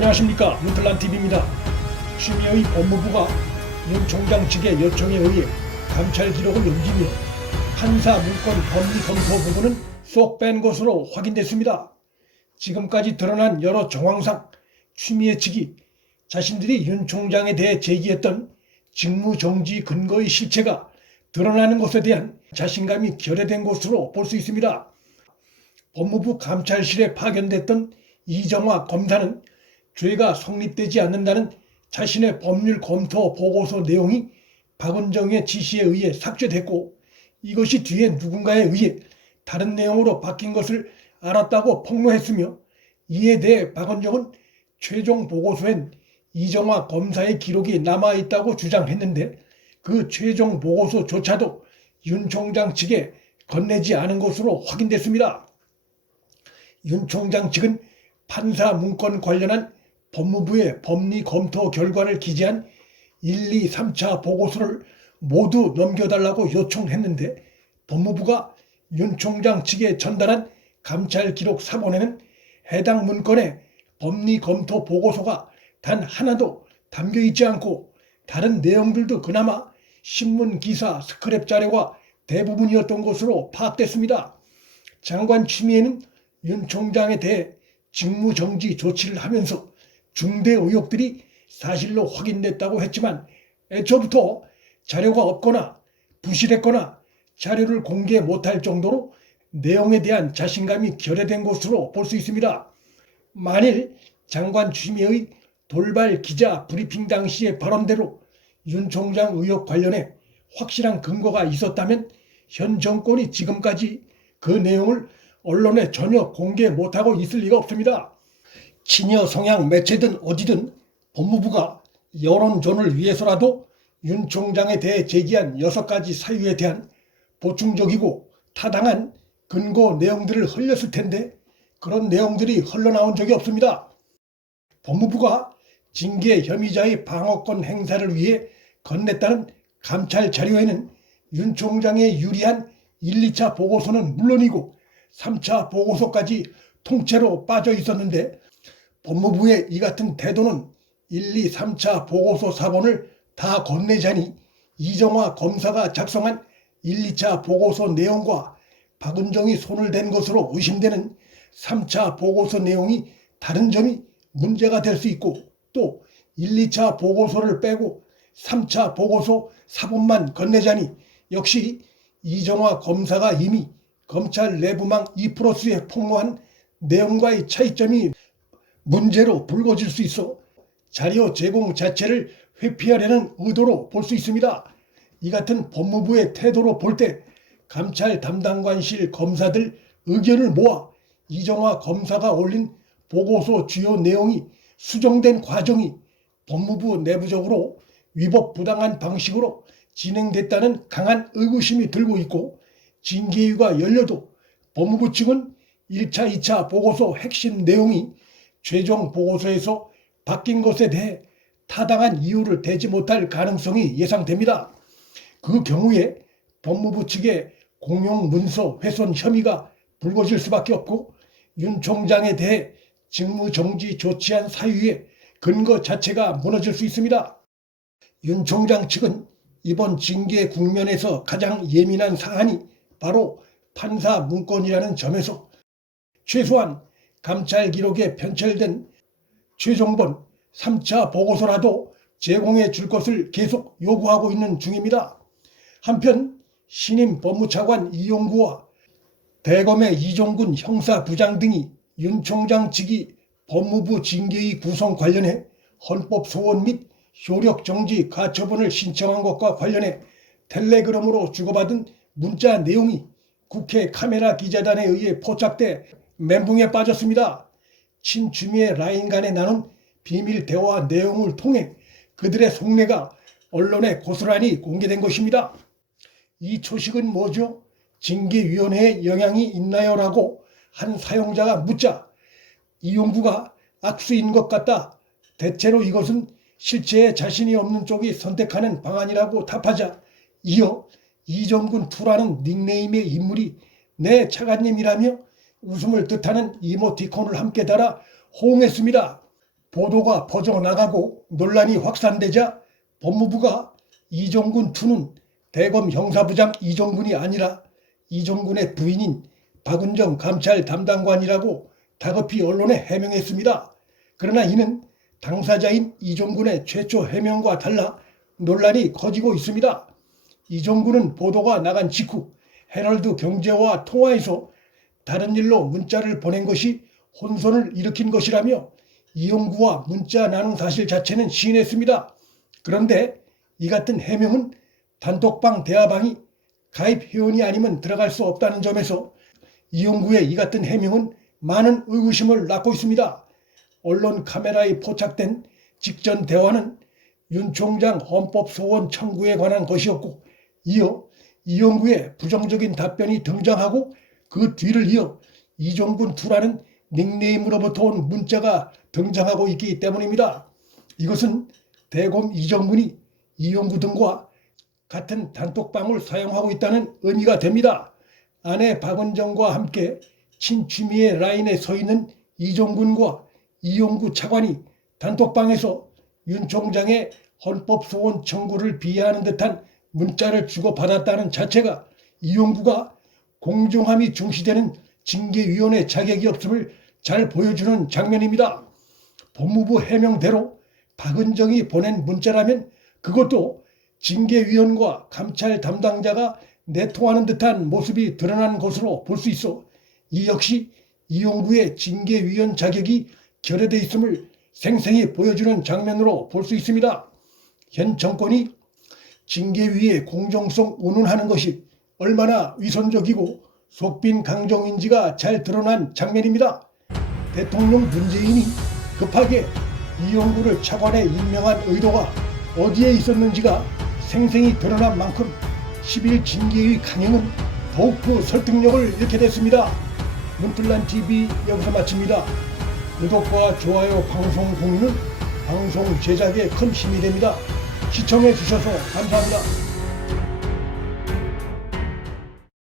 안녕하십니까, 문틀란TV입니다. 추미애의 법무부가 윤 총장 측의 요청에 의해 감찰 기록을 넘기며 판사 문건 법리 검토 부분은 쏙 뺀 것으로 확인됐습니다. 지금까지 드러난 여러 정황상 추미애 측이 자신들이 윤 총장에 대해 제기했던 직무정지 근거의 실체가 드러나는 것에 대한 자신감이 결여된 것으로 볼 수 있습니다. 법무부 감찰실에 파견됐던 이정화 검사는 죄가 성립되지 않는다는 자신의 법률 검토 보고서 내용이 박은정의 지시에 의해 삭제됐고, 이것이 뒤에 누군가에 의해 다른 내용으로 바뀐 것을 알았다고 폭로했으며, 이에 대해 박은정은 최종 보고서엔 이정화 검사의 기록이 남아있다고 주장했는데, 그 최종 보고서조차도 윤 총장 측에 건네지 않은 것으로 확인됐습니다. 윤 총장 측은 판사 문건 관련한 법무부의 법리 검토 결과를 기재한 1, 2, 3차 보고서를 모두 넘겨달라고 요청했는데, 법무부가 윤 총장 측에 전달한 감찰 기록 사본에는 해당 문건에 법리 검토 보고서가 단 하나도 담겨 있지 않고, 다른 내용들도 그나마 신문 기사 스크랩 자료가 대부분이었던 것으로 파악됐습니다. 장관 추미애는 윤 총장에 대해 직무정지 조치를 하면서 중대 의혹들이 사실로 확인됐다고 했지만, 애초부터 자료가 없거나 부실했거나 자료를 공개 못할 정도로 내용에 대한 자신감이 결여된 것으로 볼 수 있습니다. 만일 장관 추미애의 돌발 기자 브리핑 당시의 발언대로 윤 총장 의혹 관련해 확실한 근거가 있었다면 현 정권이 지금까지 그 내용을 언론에 전혀 공개 못하고 있을 리가 없습니다. 친여 성향 매체든 어디든 법무부가 여론전을 위해서라도 윤 총장에 대해 제기한 6가지 사유에 대한 보충적이고 타당한 근거 내용들을 흘렸을 텐데, 그런 내용들이 흘러나온 적이 없습니다. 법무부가 징계 혐의자의 방어권 행사를 위해 건넸다는 감찰 자료에는 윤 총장에 유리한 1, 2차 보고서는 물론이고 3차 보고서까지 통째로 빠져 있었는데, 법무부의 이 같은 태도는 1, 2, 3차 보고서 사본을 다 건네자니 이정화 검사가 작성한 1, 2차 보고서 내용과 박은정이 손을 댄 것으로 의심되는 3차 보고서 내용이 다른 점이 문제가 될 수 있고, 또 1, 2차 보고서를 빼고 3차 보고서 사본만 건네자니 역시 이정화 검사가 이미 검찰 내부망 2+에 폭로한 내용과의 차이점이 문제로 불거질 수 있어 자료 제공 자체를 회피하려는 의도로 볼 수 있습니다. 이 같은 법무부의 태도로 볼 때 감찰 담당관실 검사들 의견을 모아 이정화 검사가 올린 보고서 주요 내용이 수정된 과정이 법무부 내부적으로 위법 부당한 방식으로 진행됐다는 강한 의구심이 들고 있고, 징계위가 열려도 법무부 측은 1차, 2차 보고서 핵심 내용이 최종 보고서에서 바뀐 것에 대해 타당한 이유를 대지 못할 가능성이 예상됩니다. 그 경우에 법무부 측의 공용 문서 훼손 혐의가 불거질 수밖에 없고, 윤 총장에 대해 직무정지 조치한 사유의 근거 자체가 무너질 수 있습니다. 윤 총장 측은 이번 징계 국면에서 가장 예민한 사안이 바로 판사 문건이라는 점에서 최소한 감찰 기록에 편철된 최종본 3차 보고서라도 제공해 줄 것을 계속 요구하고 있는 중입니다. 한편 신임 법무차관 이용구와 대검의 이종근 형사부장 등이 윤 총장 측이 법무부 징계위 구성 관련해 헌법 소원 및 효력정지 가처분을 신청한 것과 관련해 텔레그램으로 주고받은 문자 내용이 국회 카메라 기자단에 의해 포착돼 멘붕에 빠졌습니다. 친추미애 라인 간에 나눈 비밀 대화 내용을 통해 그들의 속내가 언론에 고스란히 공개된 것입니다. 이 초식은 뭐죠? 징계위원회에 영향이 있나요? 라고 한 사용자가 묻자 이용구가 악수인 것 같다, 대체로 이것은 실체에 자신이 없는 쪽이 선택하는 방안이라고 답하자, 이어 이종근2라는 닉네임의 인물이 내 차관님이라며 웃음을 뜻하는 이모티콘을 함께 달아 호응했습니다. 보도가 퍼져나가고 논란이 확산되자 법무부가 이종군 투는 대검 형사부장 이종군이 아니라 이종군의 부인인 박은정 감찰 담당관이라고 다급히 언론에 해명했습니다. 그러나 이는 당사자인 이종군의 최초 해명과 달라 논란이 커지고 있습니다. 이종군은 보도가 나간 직후 헤럴드 경제와 통화해서 다른 일로 문자를 보낸 것이 혼선을 일으킨 것이라며 이용구와 문자 나눈 사실 자체는 시인했습니다. 그런데 이 같은 해명은 단톡방 대화방이 가입 회원이 아니면 들어갈 수 없다는 점에서 이용구의 이 같은 해명은 많은 의구심을 낳고 있습니다. 언론 카메라에 포착된 직전 대화는 윤 총장 헌법소원 청구에 관한 것이었고, 이어 이용구의 부정적인 답변이 등장하고 그 뒤를 이어 이종군 투라는 닉네임으로부터 온 문자가 등장하고 있기 때문입니다. 이것은 대검 이정군이 이용구 등과 같은 단톡방을 사용하고 있다는 의미가 됩니다. 아내 박은정과 함께 친추미애 라인에 서 있는 이종군과 이용구 차관이 단톡방에서 윤 총장의 헌법소원 청구를 비하하는 듯한 문자를 주고받았다는 자체가 이용구가 공정함이 중시되는 징계위원회 자격이 없음을 잘 보여주는 장면입니다. 법무부 해명대로 박은정이 보낸 문자라면 그것도 징계위원과 감찰 담당자가 내통하는 듯한 모습이 드러난 것으로 볼 수 있어 이 역시 이용구의 징계위원 자격이 결여돼 있음을 생생히 보여주는 장면으로 볼 수 있습니다. 현 정권이 징계위의 공정성 운운하는 것이 얼마나 위선적이고 속빈 강정인지가 잘 드러난 장면입니다. 대통령 문재인이 급하게 이용구를 차관에 임명한 의도가 어디에 있었는지가 생생히 드러난 만큼 10일 징계위 강행은 더욱 설득력을 잃게 됐습니다. 문틀란TV 여기서 마칩니다. 구독과 좋아요, 방송 공유는 방송 제작에 큰 힘이 됩니다. 시청해 주셔서 감사합니다.